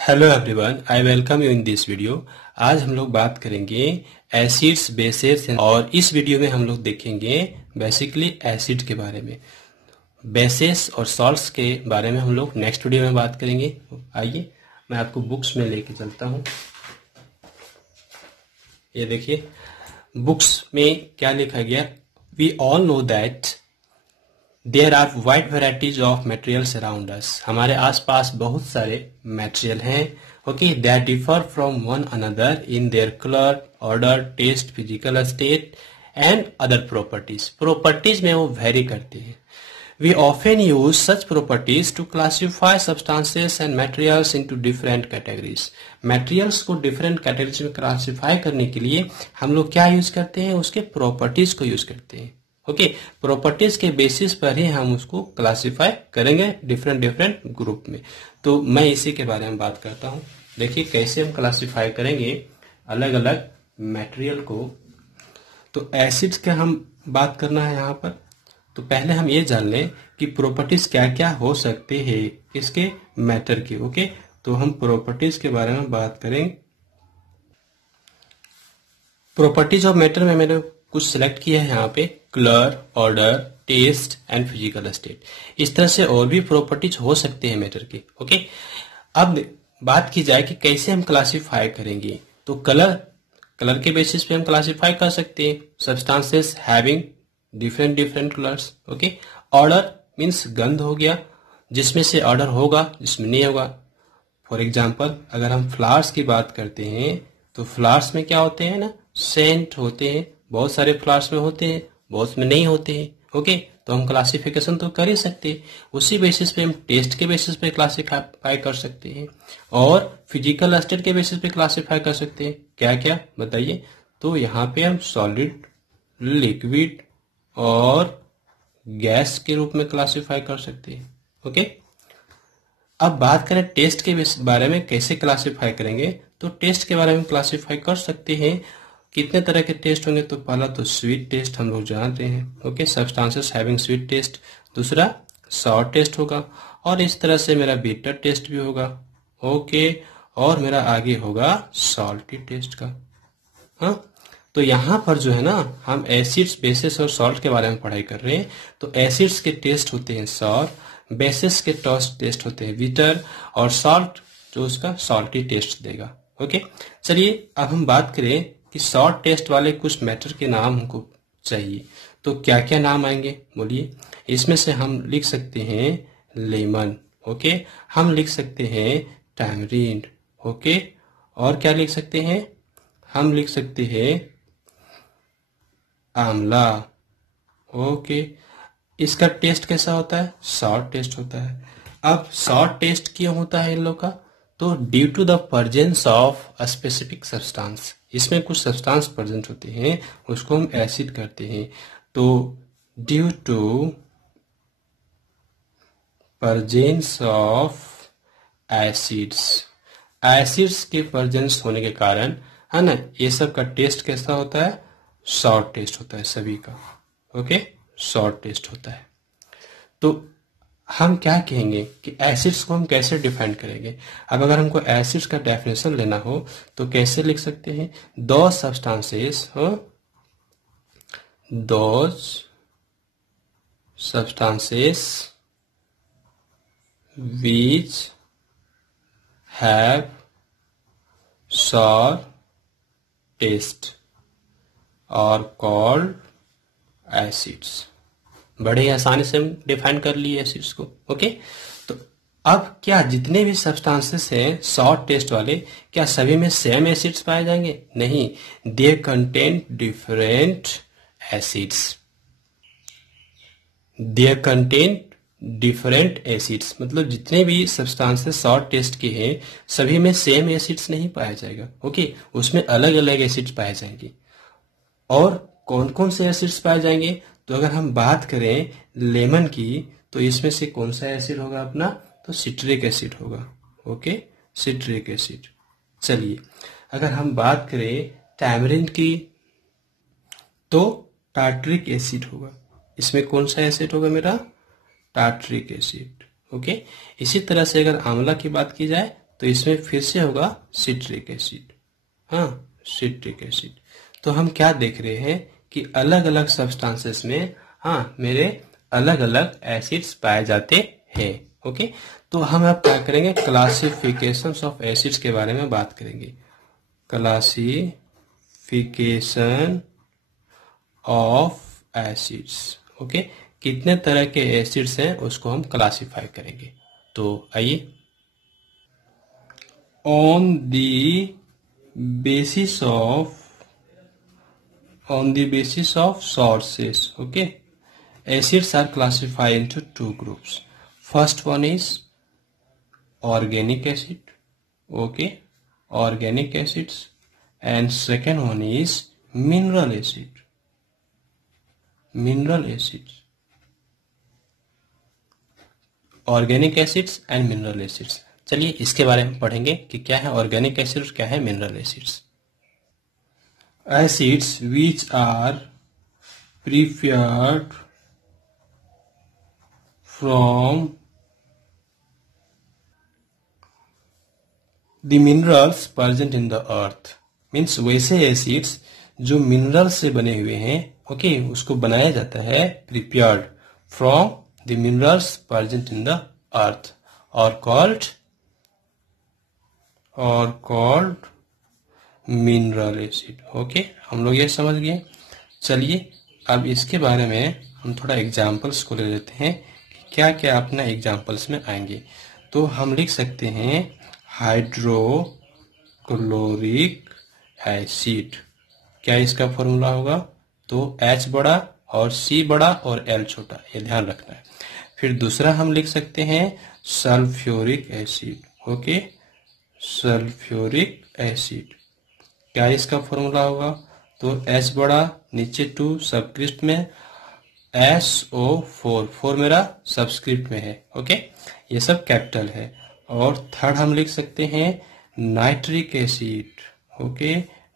Hello everyone, I welcome you in this video. आज हम लोग बात करेंगे एसिड्स, बेसेस और इस वीडियो में हम लोग देखेंगे बेसिकली एसिड के बारे में। बेसेस और सॉल्ट्स के बारे में हम लोग नेक्स्ट वीडियो में बात करेंगे। आइए मैं आपको बुक्स में लेके चलता हूँ। ये देखिए बुक्स में क्या लिखा गया। We all know that there are wide varieties of materials around us. हमारे आसपास बहुत सारे मटेरियल हैं, okay, that differ from one another in their colour, odour, taste, physical state and other properties. Properties में वो वेरी करते हैं। We often use such properties to classify substances and materials into different categories. Materials को different categories में classify करने के लिए हम लोग क्या यूज करते हैं? उसके properties को यूज करते हैं। ओके, प्रॉपर्टीज के बेसिस पर ही हम उसको क्लासिफाई करेंगे डिफरेंट ग्रुप में। तो मैं इसी के बारे में बात करता हूँ। देखिए कैसे हम क्लासिफाई करेंगे अलग अलग मटेरियल को। तो एसिड्स का हम बात करना है यहाँ पर। तो पहले हम ये जान लें कि प्रॉपर्टीज क्या क्या हो सकते हैं इसके मैटर की। ओके, तो हम प्रॉपर्टीज के बारे में बात करेंगे। प्रॉपर्टीज ऑफ मैटर में मैंने कुछ सिलेक्ट किया है यहाँ पे, colour, odour, taste and physical state. इस तरह से और भी प्रॉपर्टीज हो सकते हैं मैटर के। ओके, अब बात की जाए कि कैसे हम क्लासिफाई करेंगे। तो कलर के बेसिस पे हम क्लासिफाई कर सकते हैं substances having different colours. Okay, order means गंध हो गया, जिसमें से ऑर्डर होगा जिसमें नहीं होगा। फॉर एग्जाम्पल अगर हम फ्लावर्स की बात करते हैं तो फ्लावर्स में क्या होते हैं ना, सेंट होते हैं। बहुत सारे फ्लावर्स में होते हैं, बहुत में नहीं होते हैं। ओके, तो हम क्लासिफिकेशन तो कर ही सकते हैं। उसी बेसिस पे हम टेस्ट के बेसिस पे क्लासिफाई कर सकते हैं और फिजिकल स्टेट के बेसिस पे क्लासिफाई कर सकते हैं। क्या क्या बताइए। तो यहाँ पे हम सॉलिड, लिक्विड और गैस के रूप में क्लासिफाई कर सकते हैं। ओके, अब बात करें टेस्ट के बारे में कैसे क्लासिफाई करेंगे। तो टेस्ट के बारे में क्लासिफाई कर सकते हैं। कितने तरह के टेस्ट होंगे। तो पहला तो स्वीट टेस्ट हम लोग जानते हैं। Okay, substances having sweet taste. दूसरा सॉर टेस्ट होगा और इस तरह से मेरा बीटर टेस्ट भी होगा। ओके, और मेरा आगे होगा सॉल्टी टेस्ट का। हाँ, तो यहाँ पर जो है ना हम एसिड्स, बेसिस और सॉल्ट के बारे में पढ़ाई कर रहे हैं। तो एसिड्स के टेस्ट होते हैं सॉर, बेसिस के टेस्ट होते हैं बीटर और सॉल्ट जो उसका सॉल्टी टेस्ट देगा। ओके, चलिए अब हम बात करें कि सॉल्ट टेस्ट वाले कुछ मैटर के नाम हमको चाहिए। तो क्या क्या नाम आएंगे बोलिए। इसमें से हम लिख सकते हैं लेमन। ओके, हम लिख सकते हैं टैमरिंड। ओके, और क्या लिख सकते हैं, हम लिख सकते हैं आंवला। ओके, इसका टेस्ट कैसा होता है, सॉर टेस्ट होता है। अब सॉर टेस्ट क्यों होता है इन लोग का। तो due to the presence of a specific substance, इसमें कुछ सब्सटेंस प्रेजेंट होते हैं, उसको हम एसिड करते हैं। तो due to presence of acids, acids के प्रेजेंस होने के कारण है ना, ये सब का टेस्ट कैसा होता है, सॉर टेस्ट होता है सभी का। ओके, सॉर टेस्ट होता है। तो हम क्या कहेंगे कि एसिड्स को हम कैसे डिफाइन करेंगे। अब अगर हमको एसिड्स का डेफिनेशन लेना हो तो कैसे लिख सकते हैं, दो substances, those substances which have sour taste are called acids। बड़े ही आसानी से हम डिफाइन कर लिए एसिड्स को। ओके, तो अब क्या जितने भी सब्सटेंसेस हैं सॉर टेस्ट वाले, क्या सभी में सेम एसिड्स पाए जाएंगे? नहीं, they contain different acids, they contain different acids. मतलब जितने भी सब्सटेंसेस सॉर टेस्ट के हैं सभी में सेम एसिड्स नहीं पाया जाएगा। ओके, उसमें अलग अलग एसिड्स पाए जाएंगे। और कौन कौन से एसिड्स पाए जाएंगे। तो अगर हम बात करें लेमन की तो इसमें से कौन सा एसिड होगा अपना, तो सिट्रिक एसिड होगा। Okay, citric acid. चलिए अगर हम बात करें टैमरिंड की तो टार्ट्रिक एसिड होगा। इसमें कौन सा एसिड होगा मेरा, टार्ट्रिक एसिड। ओके, इसी तरह से अगर आंवला की बात की जाए तो इसमें फिर से होगा सिट्रिक एसिड। हाँ, सिट्रिक एसिड। तो हम क्या देख रहे हैं कि अलग अलग सब्सटेंसेस में हाँ मेरे अलग अलग एसिड्स पाए जाते हैं। ओके, तो हम अब क्या करेंगे, क्लासिफिकेशन ऑफ एसिड्स के बारे में बात करेंगे। Classification of acids. ओके, कितने तरह के एसिड्स हैं उसको हम क्लासिफाई करेंगे। तो आइए, on the basis of sources, okay, acids are classified into two groups. First one is organic acid, okay, organic acids, and second one is mineral acids. Organic acids and mineral acids. चलिए इसके बारे में पढ़ेंगे कि क्या है organic acid और क्या है mineral acids. Acids which are prepared from the minerals present in the earth, means वैसे एसिड्स जो मिनरल से बने हुए हैं, ओके, उसको बनाया जाता है prepared from the minerals present in the earth और called मिनरल एसिड। ओके, हम लोग ये समझ गए। चलिए अब इसके बारे में हम थोड़ा एग्जाम्पल्स को ले लेते हैं कि क्या क्या अपना एग्जाम्पल्स में आएंगे। तो हम लिख सकते हैं हाइड्रोक्लोरिक एसिड। क्या इसका फॉर्मूला होगा, तो H बड़ा और C बड़ा और L छोटा, ये ध्यान रखना है। फिर दूसरा हम लिख सकते हैं sulphuric acid. Okay, sulphuric acid, क्या इसका फॉर्मूला होगा, तो H बड़ा, नीचे 2 सबस्क्रिप्ट में, SO4, 4 मेरा सबस्क्रिप्ट में है। ओके, ये सब कैपिटल है। और थर्ड हम लिख सकते हैं nitric acid. Okay,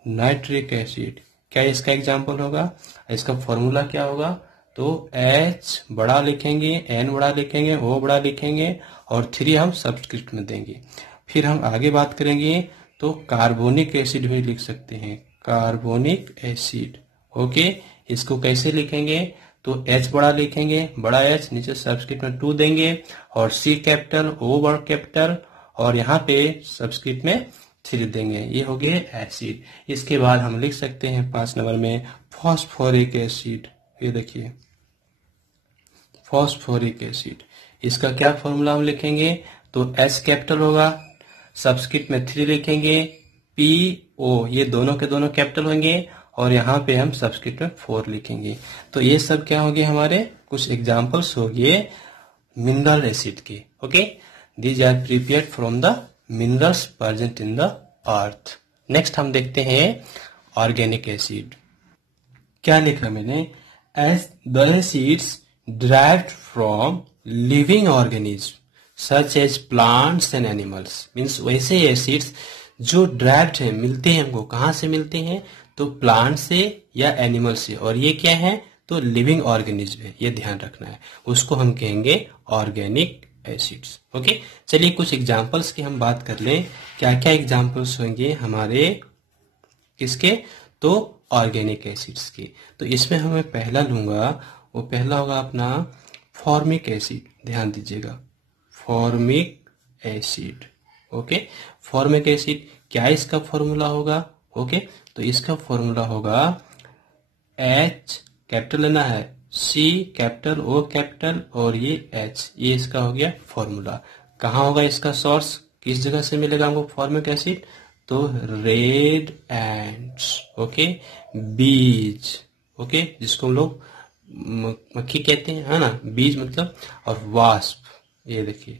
nitric acid, क्या इसका एग्जाम्पल होगा, इसका फॉर्मूला क्या होगा, तो H बड़ा लिखेंगे, N बड़ा लिखेंगे, O बड़ा लिखेंगे और 3 हम सबस्क्रिप्ट में देंगे। फिर हम आगे बात करेंगे तो कार्बोनिक एसिड भी लिख सकते हैं, कार्बोनिक एसिड। ओके, इसको कैसे लिखेंगे, तो H बड़ा लिखेंगे, बड़ा H, नीचे सबस्क्रिप्ट में 2 देंगे और C कैपिटल, O बड़ा कैपिटल और यहाँ पे सबस्क्रिप्ट में 3 देंगे। ये हो गए एसिड। इसके बाद हम लिख सकते हैं 5 नंबर में फॉस्फोरिक एसिड। ये देखिए फॉस्फोरिक एसिड, इसका क्या फॉर्मूला हम लिखेंगे, तो S कैपिटल होगा, सबस्क्रिप्ट में 3 लिखेंगे, PO, ये दोनों के दोनों कैपिटल होंगे और यहाँ पे हम सबस्क्रिप्ट में 4 लिखेंगे। तो ये सब क्या हो गए, हमारे कुछ एग्जाम्पल्स हो गए मिनरल एसिड के। Okay, these are prepared from the minerals present in the earth. Next हम देखते हैं ऑर्गेनिक एसिड। क्या लिखा मैंने, as the acids derived from living organisms such as plants and animals, means वैसे एसिड्स जो ड्राइव्ड हैं, मिलते हैं हमको, कहाँ से मिलते हैं, तो प्लांट से या एनिमल से, और ये क्या है, तो लिविंग ऑर्गेनिज्म है, ये ध्यान रखना है, उसको हम कहेंगे ऑर्गेनिक एसिड्स। ओके, चलिए कुछ एग्जांपल्स की हम बात कर लें। क्या क्या एग्जांपल्स होंगे हमारे किसके, तो ऑर्गेनिक एसिड्स के। तो इसमें हमें पहला लूंगा, वो पहला होगा अपना फॉर्मिक एसिड। ध्यान दीजिएगा, formic acid. Okay, formic acid, क्या इसका फॉर्मूला होगा, ओके, तो इसका फॉर्मूला होगा H कैपिटल लेना है, C कैपिटल, O कैपिटल और ये H, ये इसका हो गया फॉर्मूला। कहाँ होगा इसका सोर्स, किस जगह से मिलेगा हमको फॉर्मिक एसिड, तो रेड एंट्स। ओके, बीज, ओके, जिसको हम लोग मक्खी कहते हैं, है ना, बीज मतलब, और वास्प, ये देखिए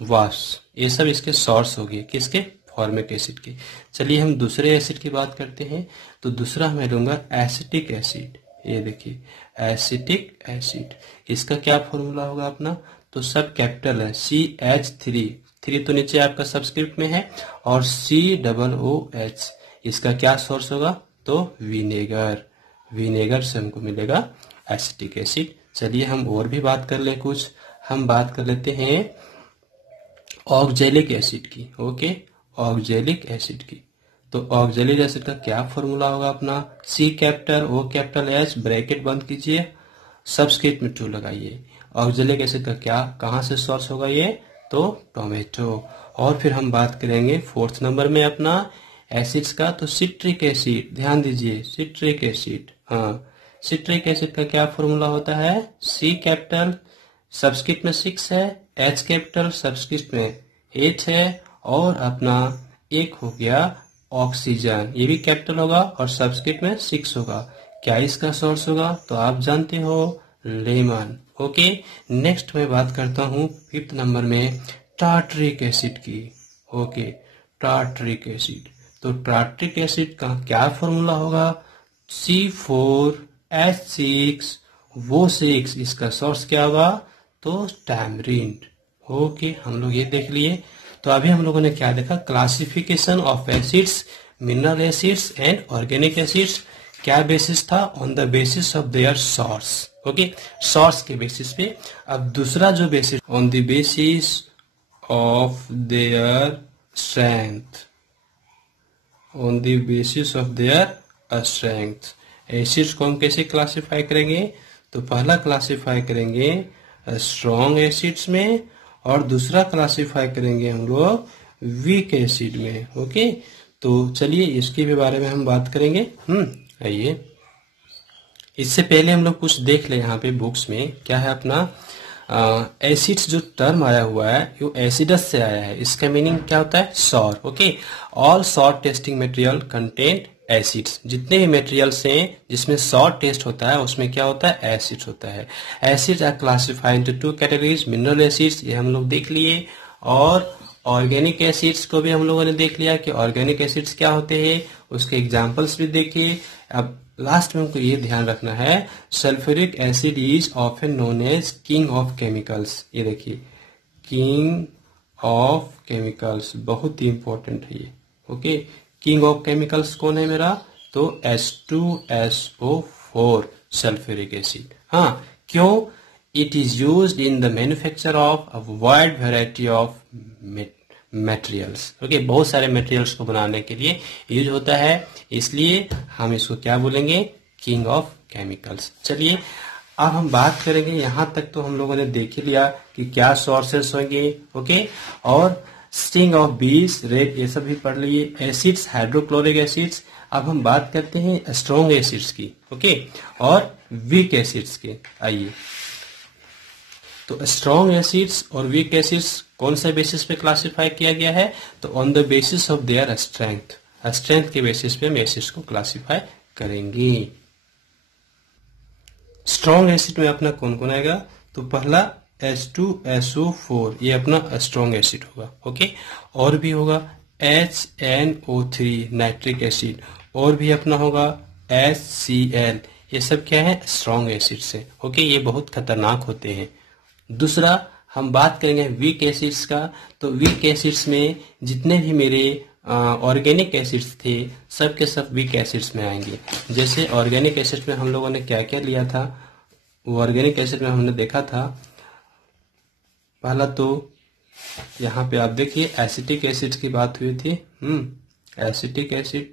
वास्प, ये सब इसके सोर्स हो गए, किसके, फॉर्मिक एसिड के। चलिए हम दूसरे एसिड की बात करते हैं। तो दूसरा मैं लूंगा एसिटिक एसिड। ये देखिए एसिटिक एसिड, इसका क्या फॉर्मूला होगा अपना, तो सब कैपिटल है, CH3, 3 तो नीचे आपका सबस्क्रिप्ट में है, और COOH, इसका क्या सोर्स होगा, तो विनेगर, विनेगर से हमको मिलेगा एसिटिक एसिड। चलिए हम और भी बात कर ले कुछ, हम बात कर लेते हैं ऑक्जेलिक एसिड की। ओके, ऑक्जेलिक एसिड की। तो ऑक्जेलिक एसिड का क्या फॉर्मूला होगा अपना, C capital O capital H, bracket बंद कीजिए, सबस्क्रिप्ट में 2 लगाइए। ऑक्जेलिक एसिड का क्या, कहाँ से सोर्स होगा ये, तो टोमेटो। और फिर हम बात करेंगे 4th नंबर में अपना एसिड्स का, तो सिट्रिक एसिड, ध्यान दीजिए, सिट्रिक एसिड। हाँ, सिट्रिक एसिड का क्या फॉर्मूला होता है, सी कैपिटल, सबस्क्रिप्ट में 6 है, एच कैपिटल, सबस्क्रिप्ट में 8 है, और अपना एक हो गया ऑक्सीजन, ये भी कैपिटल होगा और सबस्क्रिप्ट में 6 होगा। क्या इसका सोर्स होगा, तो आप जानते हो, लेमन। ओके, नेक्स्ट मैं बात करता हूँ 5th नंबर में टार्टरिक एसिड की। Okay, tartaric acid. तो टार्टरिक एसिड का क्या फॉर्मूला होगा, C4H6O6, इसका सोर्स क्या होगा, तो टैमरिंड। ओके, हम लोग ये देख लिए। तो अभी हम लोगों ने क्या देखा, classification of acids, mineral acids and organic acids. क्या बेसिस था, on the basis of their source. Okay, source के बेसिस पे। अब दूसरा जो basis, on the basis of their strength, on the basis of their strength. Acids को हम कैसे क्लासिफाई करेंगे, तो पहला क्लासिफाई करेंगे स्ट्रॉन्ग एसिड्स में, और दूसरा क्लासिफाई करेंगे हम लोग वीक एसिड में। ओके, तो चलिए इसके भी बारे में हम बात करेंगे। आइए, इससे पहले हम लोग कुछ देख ले, यहाँ पे बुक्स में क्या है अपना, एसिड्स जो टर्म आया हुआ है वो एसिडस से आया है। इसका मीनिंग क्या होता है, sour. Okay, all sour tasting material contain acids. जितने भी मटेरियल्स हैं जिसमें सॉर टेस्ट होता है उसमें क्या होता है, एसिड्स होता है। Acids are classified into 2 categories, mineral acids, ये हम लोग देख लिए, और ऑर्गेनिक एसिड्स को भी हम लोगों ने देख लिया कि ऑर्गेनिक एसिड्स क्या होते हैं, उसके एग्जाम्पल्स भी देखिए। अब लास्ट में हमको ये ध्यान रखना है, sulphuric acid is often known as king of chemicals. ये देखिए, किंग ऑफ केमिकल्स, बहुत ही इंपॉर्टेंट है ये। ओके, किंग ऑफ केमिकल्स कौन है मेरा, तो H2SO4 सल्फ्यूरिक एसिड। हाँ, क्यों, it is used in the manufacture of a wide variety of materials. Okay, बहुत सारे मटेरियल्स को बनाने के लिए यूज होता है, इसलिए हम इसको क्या बोलेंगे, किंग ऑफ केमिकल्स। चलिए अब हम बात करेंगे, यहां तक तो हम लोगों ने देख ही लिया कि क्या सोर्सेस होंगे। ओके, और स्टिंग ऑफ बीस, रेड, ये सब भी पढ़ लिए। Acids, hydrochloric acids. अब हम बात करते हैं स्ट्रॉन्ग एसिड्स की। ओके, और वीक एसिड्स की। आइए, तो स्ट्रॉन्ग एसिड्स और वीक एसिड्स कौन से बेसिस पे क्लासिफाई किया गया है, तो on the basis of their strength. Strength के बेसिस पे हम एसिड्स को क्लासिफाई करेंगे। स्ट्रॉन्ग एसिड में अपना कौन कौन आएगा, तो पहला H2SO4, ये अपना स्ट्रॉन्ग एसिड होगा। ओके, और भी होगा HNO3 नाइट्रिक एसिड, और भी अपना होगा HCl, ये सब क्या है, स्ट्रॉन्ग एसिड्स है। ओके, ये बहुत खतरनाक होते हैं। दूसरा हम बात करेंगे वीक एसिड्स का, तो वीक एसिड्स में जितने भी मेरे ऑर्गेनिक एसिड्स थे सब के सब वीक एसिड्स में आएंगे। जैसे ऑर्गेनिक एसिड में हम लोगों ने क्या क्या लिया था, वो ऑर्गेनिक एसिड में हमने देखा था, पहला तो यहाँ पे आप देखिए एसिटिक एसिड की बात हुई थी। एसिटिक एसिड,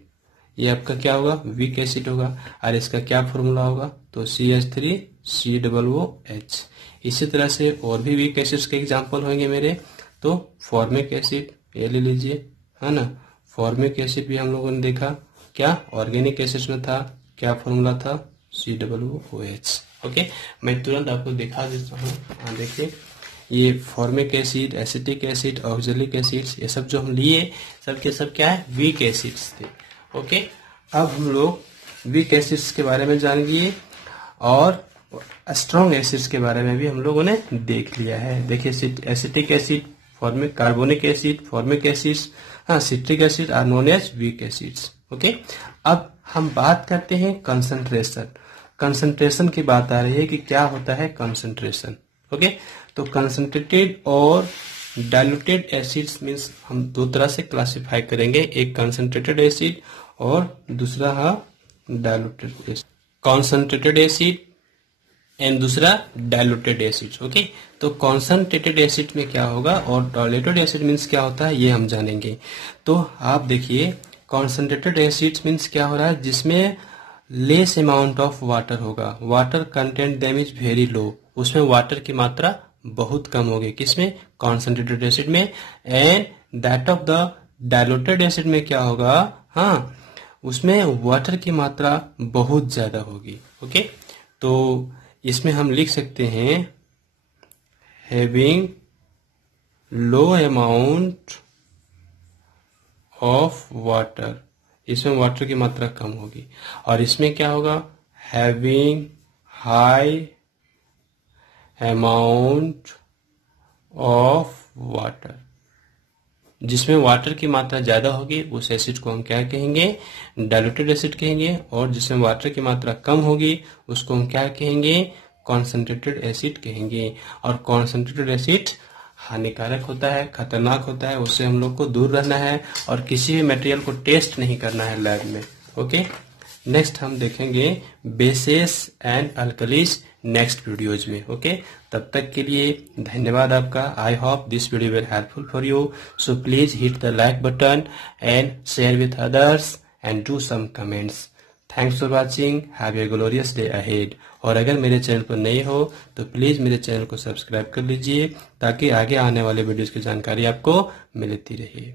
ये आपका क्या होगा, वीक एसिड होगा, और इसका क्या फॉर्मूला होगा, तो CH3COOH। इसी तरह से और भी वीक एसिड्स के एग्जांपल होंगे मेरे, तो फॉर्मिक एसिड, ये ले लीजिए, है ना। फॉर्मिक एसिड भी हम लोगों ने देखा, क्या ऑर्गेनिक एसिड में था, क्या फॉर्मूला था, COOH। ओके, मैं तुरंत आपको दिखा देता हूँ। हाँ देखिए, ये formic acid, acetic acid, oxalic acids, ये सब जो हम लिए सब के सब क्या है, वीक एसिड्स थे। ओके, अब हम लोग वीक एसिड्स के बारे में जान लिए, और स्ट्रॉन्ग एसिड्स के बारे में भी हम लोगों ने देख लिया है। देखिए, acetic acid, formic, carbonic acid, formic acids, हाँ, citric acid are known as weak acids. Okay, अब हम बात करते हैं कंसंट्रेशन। कंसंट्रेशन की बात आ रही है कि क्या होता है कंसंट्रेशन। ओके, तो कंसंट्रेटेड और डाइल्यूटेड एसिड्स मीन्स हम दो तरह से क्लासिफाई करेंगे, एक कंसंट्रेटेड एसिड और दूसरा है diluted acid. Concentrated acid and दूसरा डाइल्यूटेड एसिड। ओके, तो कॉन्सनट्रेटेड एसिड में क्या होगा और डाइल्यूटेड एसिड मीन्स क्या होता है ये हम जानेंगे। तो आप देखिए कॉन्सनट्रेटेड एसिड्स मीन्स क्या हो रहा है, जिसमें लेस अमाउंट ऑफ वाटर होगा, water content them is very low, उसमें वाटर की मात्रा बहुत कम होगी, किसमें, कॉन्सनट्रेटेड एसिड में। And that of the diluted acid में क्या होगा, हाँ, उसमें वाटर की मात्रा बहुत ज्यादा होगी। ओके, तो इसमें हम लिख सकते हैं having low amount of water, इसमें वाटर की मात्रा कम होगी। और इसमें क्या होगा, having high amount of water, जिसमें वाटर की मात्रा ज्यादा होगी उस एसिड को हम क्या कहेंगे, डाइल्यूटेड एसिड कहेंगे। और जिसमें वाटर की मात्रा कम होगी उसको हम क्या कहेंगे, कॉन्सनट्रेटेड एसिड कहेंगे। और कॉन्सनट्रेटेड एसिड हानिकारक होता है, खतरनाक होता है, उससे हम लोग को दूर रहना है और किसी भी मटेरियल को टेस्ट नहीं करना है लैब में। ओके, नेक्स्ट हम देखेंगे bases and alkalies next videos में। ओके, तब तक के लिए धन्यवाद आपका। I hope this video will helpful for you, so please hit the like button and share with others and do some comments. Thanks for watching, have a glorious day ahead. और अगर मेरे channel पर नए हो तो please मेरे channel को subscribe कर लीजिए ताकि आगे आने वाले वीडियोस की जानकारी आपको मिलती रहे।